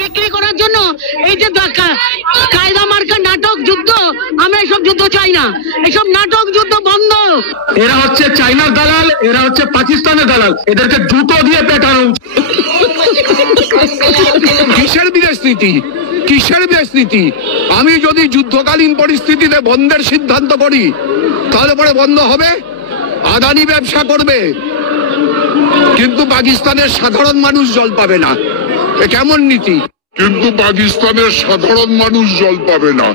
বিক্রি করার জন্য এই যে কায়দা মার্কা নাটক যুদ্ধ, আমরা এসব যুদ্ধ চাই না, এসব নাটক যুদ্ধ বন্ধ। এরা হচ্ছে চাইনার দালাল, এরা হচ্ছে পাকিস্তানের দালাল, এদেরকে জুতো দিয়ে পেটানো। কিসের বিদেশ নীতি, কিসের বিদেশ নীতি? আমি যদি যুদ্ধকালীন পরিস্থিতিতে বন্ধের সিদ্ধান্ত করি তাহলে পরে বন্ধ হবে, আদানি ব্যবসা করবে, কিন্তু পাকিস্তানের সাধারণ মানুষ জল পাবে না। এ কেমন নীতি? কিন্তু পাকিস্তানের সাধারণ মানুষ জল পাবে না।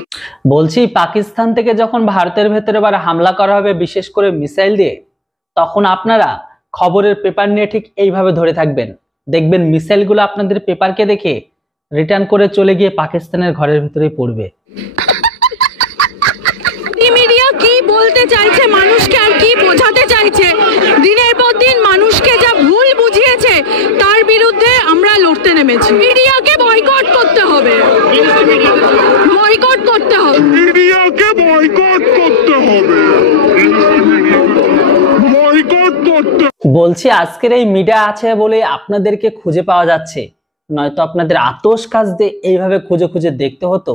বলছি, পাকিস্তান থেকে যখন ভারতের ভেতরে এবার হামলা করা হবে, বিশেষ করে মিসাইল দিয়ে, তখন আপনারা খবরের পেপার নিয়ে ঠিক এইভাবে ধরে থাকবেন। দেখবেন মিসাইলগুলো আপনাদের পেপারকে দেখে রিটার্ন করে চলে গিয়ে পাকিস্তানের ঘরের ভিতরেই পড়বে। মিডিয়া কি বলতে চাইছে মানুষকে আর কি বোঝাতে চাইছে, দিনের পর দিন মানুষকে যা ভুল বুঝিয়েছে তার বিরুদ্ধে আমরা লড়তে নেমেছি। মিডিয়াকে বয়কট করতে হবে, বয়কট করতে হবে, মিডিয়াকে বয়কট করতে হবে, বয়কট করতে। বলছি, আজকের এই মিডিয়া আছে বলে আপনাদেরকে খুঁজে পাওয়া যাচ্ছে, নয়তো আপনাদের আতশ কাজ দিয়ে এইভাবে খুঁজে খুঁজে দেখতে হতো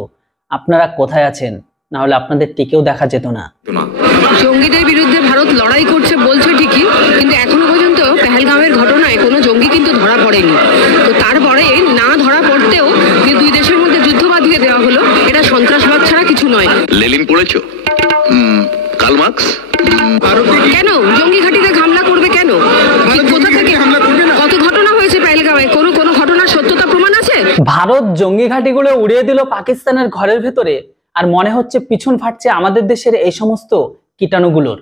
আপনারা কোথায় আছেন, না হলে আপনাদের টিকেও দেখা যেত না। জঙ্গিদের বিরুদ্ধে ভারত লড়াই করছে বলছে ঠিকই, কিন্তু এখনো পর্যন্ত পেহেলগামের ঘটনায় কোনো জঙ্গি কিন্তু ধরা পড়েনি। তো তারপরে না ধরা পড়তেও যে দুই দেশের মধ্যে যুদ্ধ বাঁধিয়ে দেওয়া হলো, এটা সন্ত্রাসবাদ ছাড়া কিছু নয়। লেলিন পড়েছো? Karl Marx? কেন জঙ্গি ঘাঁটিতে হামলা করবে? কেন, কোথা থেকে কত ঘটনা হয়েছে পেহেলগামে? কোনো ঘটনার সত্যতা প্রমাণ আছে? ভারত জঙ্গি ঘাঁটিগুলো উড়িয়ে দিল পাকিস্তানের ঘরের ভেতরে, আর মনে হচ্ছে পিছন ফাটছে আমাদের দেশের এই সমস্ত কীটাণুগুলোর।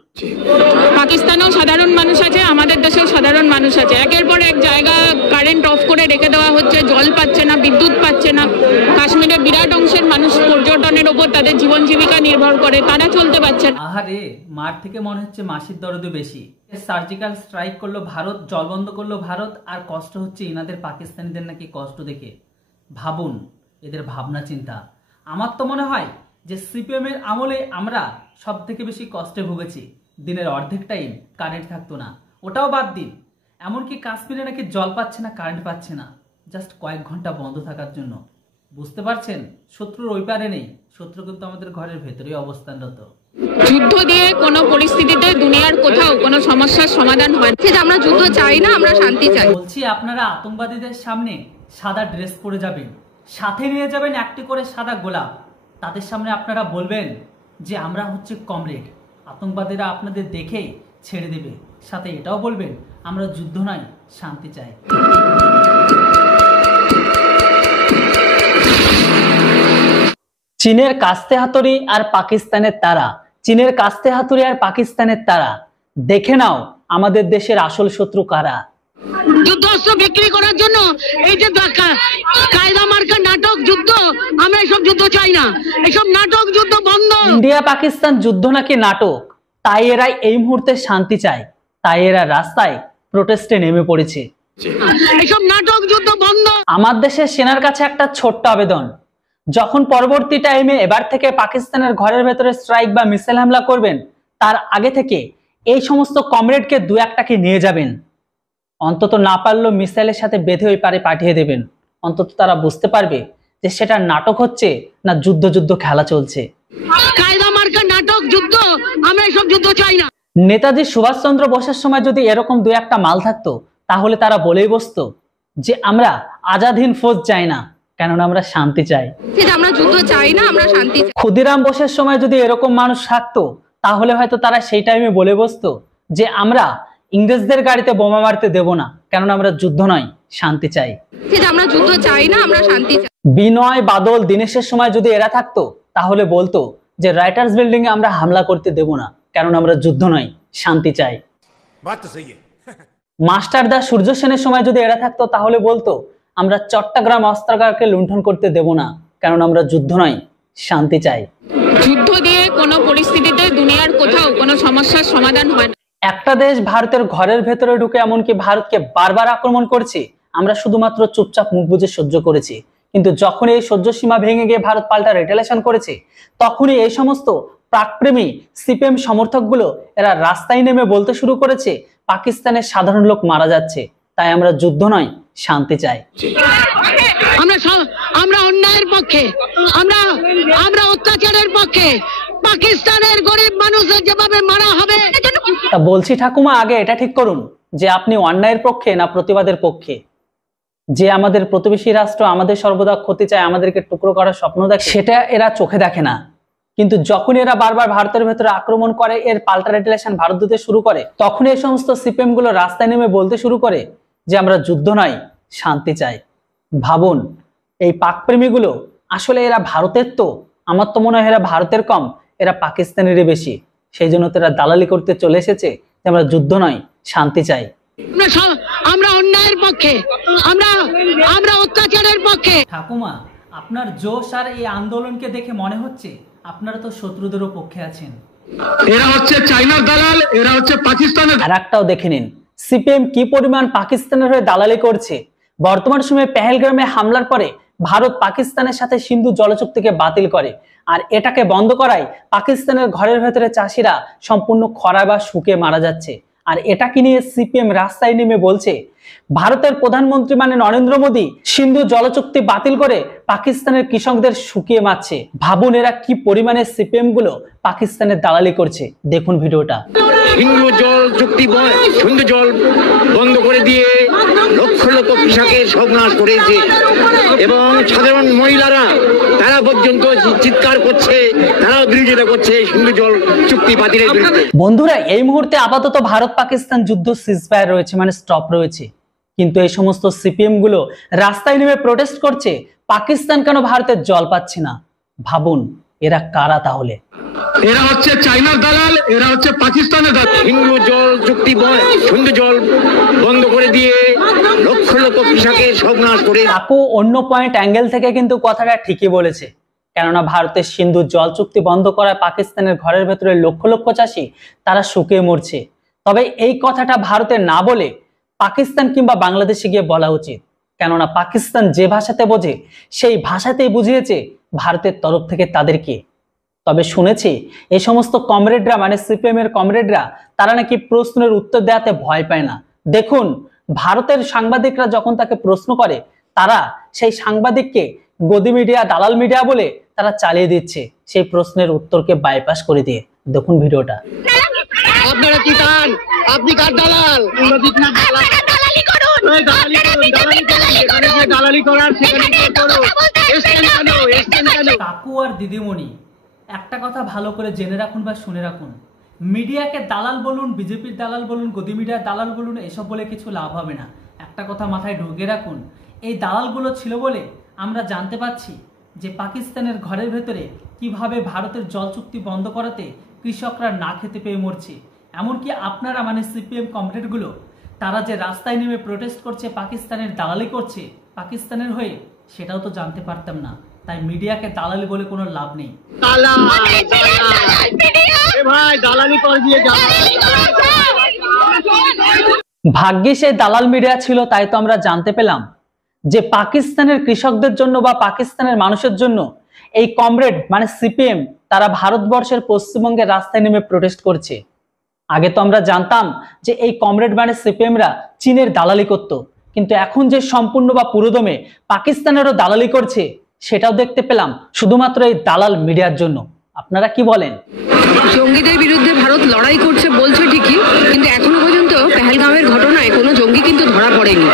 পাকিস্তানেও সাধারণ মানুষ আছে, আমাদের দেশেও সাধারণ মানুষ আছে। একের পর এক জায়গা কারেন্ট অফ করে রেখে দেওয়া হচ্ছে, জল পাচ্ছে না, বিদ্যুৎ পাচ্ছে না। কাশ্মীরে বিরাট অংশের মানুষ পর্যটনের ওপর তাদের জীবন জীবিকা নির্ভর করে, তারা চলতে পারছে না। আহারে, মার থেকে মনে হচ্ছে মাসির দরদে বেশি। সার্জিক্যাল স্ট্রাইক করলো ভারত, জল বন্ধ করলো ভারত, আর কষ্ট হচ্ছে ইনাদের পাকিস্তানিদের নাকি কষ্ট দেখে। ভাবুন এদের ভাবনা চিন্তা। আমার তো মনে হয় যে সিপিএম এর আমলে আমরা সব থেকে বেশি কষ্টে ভুগেছি। দিনের অর্ধেক টাইম কারেন্ট থাকতো না, ওটাও বাদ দিন, এমনকি কাশ্মীরে নাকি জল পাচ্ছে না, কারেন্ট পাচ্ছে না, জাস্ট কয়েক ঘন্টা বন্ধ থাকার জন্য। বুঝতে পারছেন, শত্রুর ওই পারে নেই, শত্রু কিন্তু আমাদের ঘরের ভেতরেই অবস্থানরত। যুদ্ধ দিয়ে কোনো পরিস্থিতিতে দুনিয়ার কোথাও কোনো সমস্যার সমাধান হয় না। আমরা যুদ্ধ চাই না, আমরা শান্তি চাই। বলছি, আপনারা আতঙ্কবাদীদের সামনে সাদা ড্রেস পরে যাবেন, সাথে নিয়ে যাবেন একটি করে সাদা গোলাপ। তাদের সামনে আপনারা বলবেন যে আমরা হচ্ছে কমরেড। আতঙ্কবাদীরা আপনাদের দেখে ছেড়ে দেবে। সাথে এটাও বলবেন আমরা যুদ্ধ নয়, শান্তি চাই। চীনের কাস্তে হাতুড়ি আর পাকিস্তানের তারা, চীনের কাস্তে হাতুড়ি আর পাকিস্তানের তারা। দেখে নাও আমাদের দেশের আসল শত্রু কারা। যুদ্ধাস্ত্র বিক্রি করার জন্য এই যে কায়দা মার্কা নাটক যুদ্ধ, আমরা এসব যুদ্ধ চাই না, এসব নাটক যুদ্ধ বন্ধ। ইন্ডিয়া পাকিস্তান যুদ্ধ নাকি নাটক, তাই এরা এই মুহূর্তে শান্তি চায়, তাই এরা রাস্তায় প্রোটেস্টে নেমে পড়েছে। এসব নাটক যুদ্ধ বন্ধ। আমার দেশের সেনার কাছে একটা ছোট্ট আবেদন, যখন পরবর্তী টাইমে এবার থেকে পাকিস্তানের ঘরের ভেতরে স্ট্রাইক বা মিসাইল হামলা করবেন, তার আগে থেকে এই সমস্ত কমরেডকে দু একটাকে নিয়ে যাবেন। অন্তত না পারলেও মিসাইলের সাথে বেঁধে ওই পারে পাঠিয়ে দেবেন। অন্তত তারা বুঝতে পারবে যে সেটা নাটক হচ্ছে না যুদ্ধ যুদ্ধ খেলা চলছে। কায়দা মার্কা নাটক যুদ্ধ, আমরা এসব যুদ্ধ চাই না। নেতাজি সুভাষচন্দ্র বোসের সময় যদি এরকম দু একটা মাল থাকতো, তাহলে তারা বলেই বসতো যে আমরা আজাদ হিন্দ ফৌজ চাই না, কেননা আমরা শান্তি চাই। আমরা যুদ্ধ চাই না, আমরা শান্তি চাই। ক্ষুদিরাম বোসের সময় যদি এরকম মানুষ থাকতো, তাহলে হয়তো তারা সেই টাইমে বলে বসতো যে আমরা ইংরেজদের গাড়িতে বোমা মারতে দেব না, কেননা আমরা যুদ্ধ নয়, শান্তি চাই। আমরা যুদ্ধ চাই না, আমরা শান্তি চাই। বিনয়, বাদল, দীনেশের সময় যদি এরা থাকতো, তাহলে বলতো যে রাইটার্স বিল্ডিং এ আমরা হামলা করতে দেব না, কেননা আমরা যুদ্ধ নয়, শান্তি চাই। মাস্টারদা, সূর্য সেনের সময় যদি এরা থাকতো, তাহলে বলতো আমরা চট্টগ্রাম অস্ত্রাগারকে লুণ্ঠন করতে দেব না, কারণ আমরা যুদ্ধ নয়, শান্তি চাই। যুদ্ধ দিয়ে কোনো পরিস্থিতিতে দুনিয়ার কোথাও কোনো সমস্যার সমাধান হয় না। একটা দেশ ভারতের ঘরের ভেতরে ঢুকে এমনকি ভারতকে বারবার আক্রমণ করছে, আমরা শুধুমাত্র চুপচাপ মুখ বুজে সহ্য করেছি। কিন্তু যখন এই সহ্য সীমা ভেঙে গিয়ে ভারত পাল্টা রিটেলিয়েশন করেছে, তখনই এই সমস্ত প্রাকপ্রেমী সিপিএম সমর্থকগুলো এরা রাস্তায় নেমে বলতে শুরু করেছে পাকিস্তানের সাধারণ লোক মারা যাচ্ছে, তাই আমরা যুদ্ধ নয়, শান্তি চায়। আমরা অন্যায়ের পক্ষে, আমরা অত্যাচারের পক্ষে। পাকিস্তানের গরিব মানুষের যেভাবে মারা হবে। তা বলছি ঠাকুমা, আগে এটা ঠিক করুন যে আপনি অন্যায়ের পক্ষে না প্রতিবাদের পক্ষে। যে আমাদের প্রতিবেশী রাষ্ট্র আমাদের সর্বদা ক্ষতি চায়, আমাদেরকে টুকরো করার স্বপ্ন দেখে, সেটা এরা চোখে দেখে না। কিন্তু যখন এরা বারবার ভারতের ভেতরে আক্রমণ করে, এর পাল্টা রেডিলেশন ভারত দিতে শুরু করে, তখন এই সমস্ত সিপিএম গুলো রাস্তায় নেমে বলতে শুরু করে যে আমরা যুদ্ধ নয়, শান্তি চাই। ভাবুন, এই পাকপ্রেমীগুলো আসলে এরা ভারতের, তো আমার তো মনে হয় এরা ভারতের কম, এরা পাকিস্তানেরই বেশি। সেই জন্য তো এরা দালালি করতে চলে এসেছে যে আমরা যুদ্ধ নয়, শান্তি চাই। আমরা অন্যায়ের পক্ষে, আমরা অত্যাচারের পক্ষে। ঠাকুমা, আপনার জোশ আর এই আন্দোলনকে দেখে মনে হচ্ছে আপনারা তো শত্রুদেরও পক্ষে আছেন। এরা হচ্ছে চাইনার দালাল, এরা হচ্ছে পাকিস্তানের। আর একটাও দেখে নিন সিপিএম কি পরিমাণ পাকিস্তানের হয়ে দালালি করছে। বর্তমান সময়ে পেহেলগ্রামে হামলার পরে ভারত পাকিস্তানের সাথে সিন্ধু জলচুক্তিকে বাতিল করে, আর এটাকে বন্ধ করায় পাকিস্তানের ঘরের ভেতরে চাষিরা সম্পূর্ণ খরা বা শুকে মারা যাচ্ছে। আর এটাকে নিয়ে সিপিএম রাস্তায় নেমে বলছে ভারতের প্রধানমন্ত্রী মানে নরেন্দ্র মোদী সিন্ধু জলচুক্তি বাতিল করে পাকিস্তানের কৃষকদের শুকিয়ে মারছে। ভাবুন এরা কি পরিমাণে সিপিএম গুলো পাকিস্তানের দালালি করছে। দেখুন ভিডিওটা। সিন্ধু জল চুক্তি সিন্ধু জল বন্ধ করে দিয়ে লক্ষ লক্ষ কৃষকের সর্বনাশ করেছে এবং সাধারণ মহিলারা তারা পর্যন্ত চিৎকার করছে, তারাও বিরোধিতা করছে সিন্ধু জল চুক্তি বাতিলের বিরুদ্ধে। বন্ধুরা, এই মুহূর্তে আপাতত ভারত পাকিস্তান যুদ্ধ সিজফায়ার রয়েছে, মানে স্টপ রয়েছে। কিন্তু এই সমস্ত সিপিএম গুলো রাস্তায় নেমে প্রোটেস্ট করছে পাকিস্তান কেন ভারতের জল পাচ্ছে না। ভাবুন এরা কারা তাহলে? এরা হচ্ছে চাইনার দালাল, এরা হচ্ছে পাকিস্তানের দালাল। সিন্ধু জল চুক্তি সিন্ধু জল বন্ধ করে দিয়ে লক্ষ লক্ষ কৃষকের সর্বনাশ করে। কাকু অন্য পয়েন্ট অ্যাঙ্গেল থেকে কিন্তু কথাটা ঠিকই বলেছে, কেননা ভারতের সিন্ধু জল চুক্তি বন্ধ করায় পাকিস্তানের ঘরের ভেতরে লক্ষ লক্ষ চাষি তারা শুকিয়ে মরছে। তবে এই কথাটা ভারতের না বলে পাকিস্তান কিংবা বাংলাদেশে গিয়ে বলা উচিত, কেননা পাকিস্তান যে ভাষাতে বোঝে সেই ভাষাতেই বুঝিয়েছে ভারতের তরফ থেকে তাদেরকে। তবে শুনেছি এই সমস্ত কমরেডরা মানে সিপিএম এর কমরেডরা তারা নাকি প্রশ্নের উত্তর দেওয়াতে ভয় পায় না। দেখুন ভারতের সাংবাদিকরা যখন তাকে প্রশ্ন করে তারা সেই সাংবাদিককে গদি মিডিয়া, দালাল মিডিয়া বলে তারা চালিয়ে দিচ্ছে সেই প্রশ্নের উত্তরকে বাইপাস করে দিয়ে। দেখুন ভিডিওটা। আপনারা কি চান? আপনি কার দালাল? কাকু আর দিদিমণি, একটা কথা ভালো করে জেনে রাখুন বা শুনে রাখুন, মিডিয়াকে দালাল বলুন, বিজেপির দালাল বলুন, গদি মিডিয়ার দালাল বলুন, এসব বলে কিছু লাভ হবে না। একটা কথা মাথায় ঢুকে রাখুন, এই দালালগুলো ছিল বলে আমরা জানতে পাচ্ছি যে পাকিস্তানের ঘরের ভেতরে কিভাবে ভারতের জল চুক্তি বন্ধ করাতে কৃষকরা না খেতে পেয়ে মরছে। এমনকি আপনারা মানে সিপিএম কমরেডগুলো তারা যে রাস্তায় নেমে প্রোটেস্ট করছে, পাকিস্তানের দালালি করছে পাকিস্তানের হয়ে, সেটাও তো জানতে পারতাম না। তাই মিডিয়াকে দালালি বলে কোনো লাভ নেই। ভাগ্যে সেই দালাল মিডিয়া ছিল, তাই তো আমরা জানতে পেলাম যে পাকিস্তানের কৃষকদের জন্য বা পাকিস্তানের মানুষের জন্য এই কমরেড মানে সিপিএম তারা ভারতবর্ষের পশ্চিমবঙ্গের রাস্তায় নেমে প্রোটেস্ট করছে। আগে তো আমরা জানতাম যে এই কমরেড মানে সিপিএমরা চীনের দালালি করত, কিন্তু এখন যে সম্পূর্ণ বা পুরোদমে পাকিস্তানেরও দালালি করছে সেটাও দেখতে পেলাম শুধুমাত্র এই দালাল মিডিয়ার জন্য। আপনারা কি বলেন? জঙ্গিদের বিরুদ্ধে ভারত লড়াই করছে বলছে ঠিকই, কিন্তু এখনো পর্যন্ত পেহেলগাঁওয়ের ঘটনায় কোনো জঙ্গি কিন্তু ধরা পড়েনি।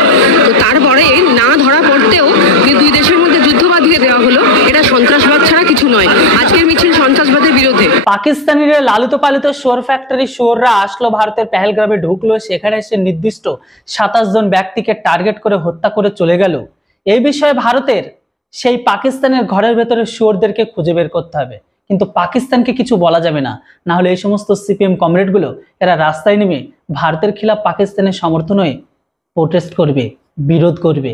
তো তারপরে না ধরা পড়তেও দুই দেশের মধ্যে যুদ্ধ বাঁধিয়ে দেওয়া হলো, এটা সন্ত্রাসবাদ ছাড়া কিছু নয়। আজকের মিছিল সন্ত্রাসবাদের বিরুদ্ধে। পাকিস্তানিরা লালিত পালিত শুয়োর ফ্যাক্টরি শুয়োররা আসলো ভারতের পেহেলগ্রামে, ঢুকলো, সেখানে এসে নির্দিষ্ট 27 জন ব্যক্তিকে টার্গেট করে হত্যা করে চলে গেল। এই বিষয়ে ভারতের সেই পাকিস্তানের ঘরের ভেতরে শুয়োরদেরকে খুঁজে বের করতে হবে, কিন্তু পাকিস্তানকে কিছু বলা যাবে না, না হলে এই সমস্ত সিপিএম কমরেডগুলো এরা রাস্তায় নেমে ভারতের খিলাফ পাকিস্তানের সমর্থন হয়ে প্রোটেস্ট করবে, বিরোধ করবে।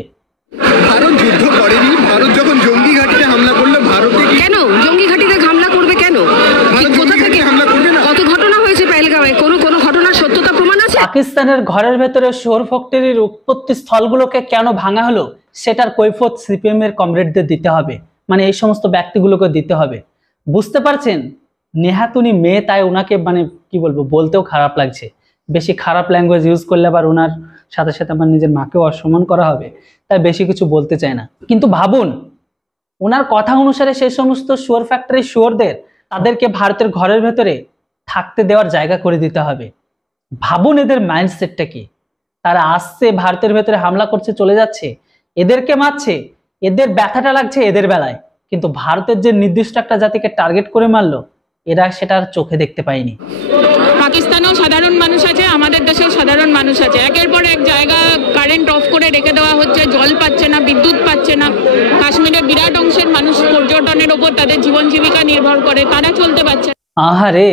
ভারত যুদ্ধ করেনি। ভারত যখন জঙ্গি ঘাঁটিতে হামলা করলো, ভারতে কেন জঙ্গি ঘাঁটিতে হামলা করবে? কেন? কোথা থেকে হামলা করবে না? কত ঘটনা হয়েছে পেহেলগাঁওয়ে, কোনো ঘটনার সত্যতা প্রমাণ আছে? পাকিস্তানের ঘরের ভেতরে শুয়োর ফ্যাক্টরির উৎপত্তি স্থলগুলোকে কেন ভাঙা হলো সেটার কৈফিয়ত সিপিএম এর কমরেডদের দিতে হবে, মানে এই সমস্ত ব্যক্তিগুলোকে দিতে হবে। বুঝতে পারছেন? নেহাত উনি মেয়ে, তাই ওনাকে মানে কি বলবো, বলতেও খারাপ লাগছে। বেশি খারাপ ল্যাঙ্গুয়েজ ইউজ করলে আবার ওনার সাথে সাথে আমার নিজের মাকেও অসম্মান করা হবে, তাই বেশি কিছু বলতে চাই না। কিন্তু ভাবুন, ওনার কথা অনুসারে সেই সমস্ত শুয়োর ফ্যাক্টরি শুয়োরদের তাদেরকে ভারতের ঘরের ভেতরে থাকতে দেওয়ার জায়গা করে দিতে হবে। ভাবুন এদের মাইন্ডসেটটা কি। তারা আসছে, ভারতের ভেতরে হামলা করছে, চলে যাচ্ছে, এদেরকে মারছে, এদের ব্যথাটা লাগছে এদের বেলায়, কিন্তু ভারতের যে নির্দিষ্ট একটা জাতিকে টার্গেট করে মারলো, এরা সেটা আর চোখে দেখতে পায়নি। পাকিস্তানেও সাধারণ মানুষ আছে, আমাদের দেশেও সাধারণ মানুষ আছে। একের পর এক জায়গা কারেন্ট অফ করে রেখে দেওয়া হচ্ছে, জল পাচ্ছে না, বিদ্যুৎ পাচ্ছে না। কাশ্মীরে বিরাট অংশের মানুষ পর্যটনের ওপর তাদের জীবন জীবিকা নির্ভর করে, তারা চলতে পারছে না। আহারে,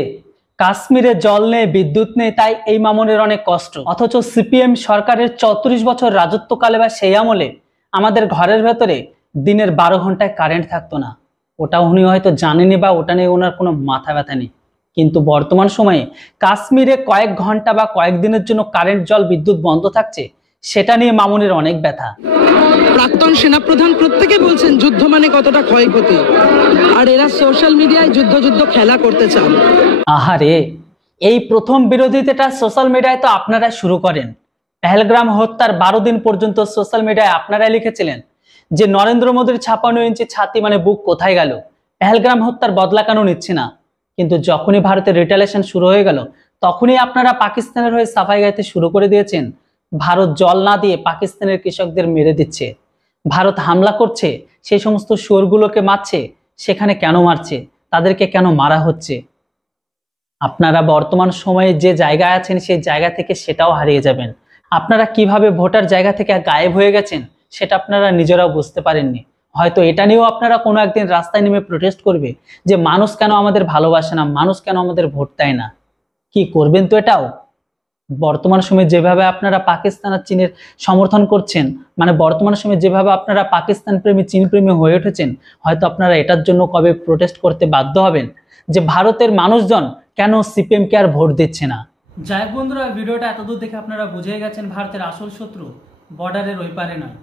কাশ্মীরে জল নেই, বিদ্যুৎ নেই, তাই এই মামুনের অনেক কষ্ট। অথচ সিপিএম সরকারের 34 বছর রাজত্বকালে বা সেই আমলে আমাদের ঘরের ভেতরে দিনের 12 ঘন্টায় কারেন্ট থাকতো না। ওটা উনি হয়তো জানেনি বা ওটা নিয়ে ওনার কোনো মাথা ব্যথা নেই। কিন্তু বর্তমান সময়ে কাশ্মীরে কয়েক ঘন্টা বা কয়েকদিনের জন্য কারেন্ট, জল, বিদ্যুৎ বন্ধ থাকছে, সেটা নিয়ে মামুনের অনেক ব্যথা। প্রাক্তন সেনাপ্রধান প্রত্যেকে বলছেন যুদ্ধ মানে কতটা ক্ষয়ক্ষতি, আর এরা সোশ্যাল মিডিয়ায় যুদ্ধ খেলা করতে চান। আহারে, এই প্রথম বিরোধিতাটা সোশ্যাল মিডিয়ায় তো আপনারা শুরু করেন। পেহেলগ্রাম হত্যার 12 দিন পর্যন্ত সোশ্যাল মিডিয়ায় আপনারাই লিখেছিলেন যে নরেন্দ্র মোদীর 56 ইঞ্চি ছাতি মানে বুক কোথায় গেল, পেহেলগ্রাম হত্যার বদলা কেন নিচ্ছে না। কিন্তু যখনই ভারতের রিটালিয়েশন শুরু হয়ে গেল, তখনই আপনারা পাকিস্তানের হয়ে সাফাই গাইতে শুরু করে দিয়েছেন। ভারত জল না দিয়ে পাকিস্তানের কৃষকদের মেরে দিচ্ছে, ভারত হামলা করছে, সেই সমস্ত শুয়োরগুলোকে মারছে, সেখানে কেন মারছে, তাদেরকে কেন মারা হচ্ছে। আপনারা বর্তমান সময়ে যে জায়গায় আছেন সেই জায়গা থেকে সেটাও হারিয়ে যাবেন। আপনারা কিভাবে ভোটার জায়গা থেকে গায়েব হয়ে গেছেন সেটা আপনারা নিজেরাও বুঝতে পারেননি। হয়তো এটা নিয়েও আপনারা কোনো একদিন রাস্তায় নেমে প্রোটেস্ট করবে যে মানুষ কেন আমাদের ভালোবাসে না, মানুষ কেন আমাদের ভোট দেয় না। কি করবেন তো এটাও? বর্তমান সময়ে যেভাবে আপনারা পাকিস্তান আর চীনের সমর্থন করছেন, মানে বর্তমান সময়ে যেভাবে আপনারা পাকিস্তান প্রেমী, চীন প্রেমী হয়ে উঠেছেন, হয়তো আপনারা এটার জন্য কবে প্রোটেস্ট করতে বাধ্য হবেন যে ভারতের মানুষজন কেন সিপিএমকে আর ভোট দিচ্ছে না। যাই বন্ধুরা, ভিডিওটা এতদূর দেখে আপনারা বুঝে গেছেন ভারতের আসল শত্রু বর্ডারের ওই পারে নয়,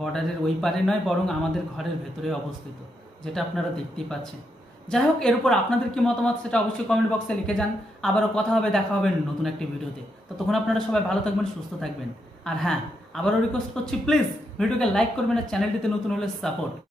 বর্ডারের ওই পারে নয়, বরং আমাদের ঘরের ভেতরে অবস্থিত, যেটা আপনারা দেখতেই পাচ্ছেন। যাই হোক, এর উপর আপনাদের কি মতামত সেটা অবশ্যই কমেন্ট বক্সে লিখে যান। আবারও কথা হবে, দেখা হবে নতুন একটি ভিডিওতে। ততক্ষণ আপনারা সবাই ভালো থাকবেন, সুস্থ থাকবেন। আর হ্যাঁ, আবারও রিকোয়েস্ট করছি, প্লিজ ভিডিওকে লাইক করবেন আর চ্যানেলটিতে নতুন হলে সাপোর্ট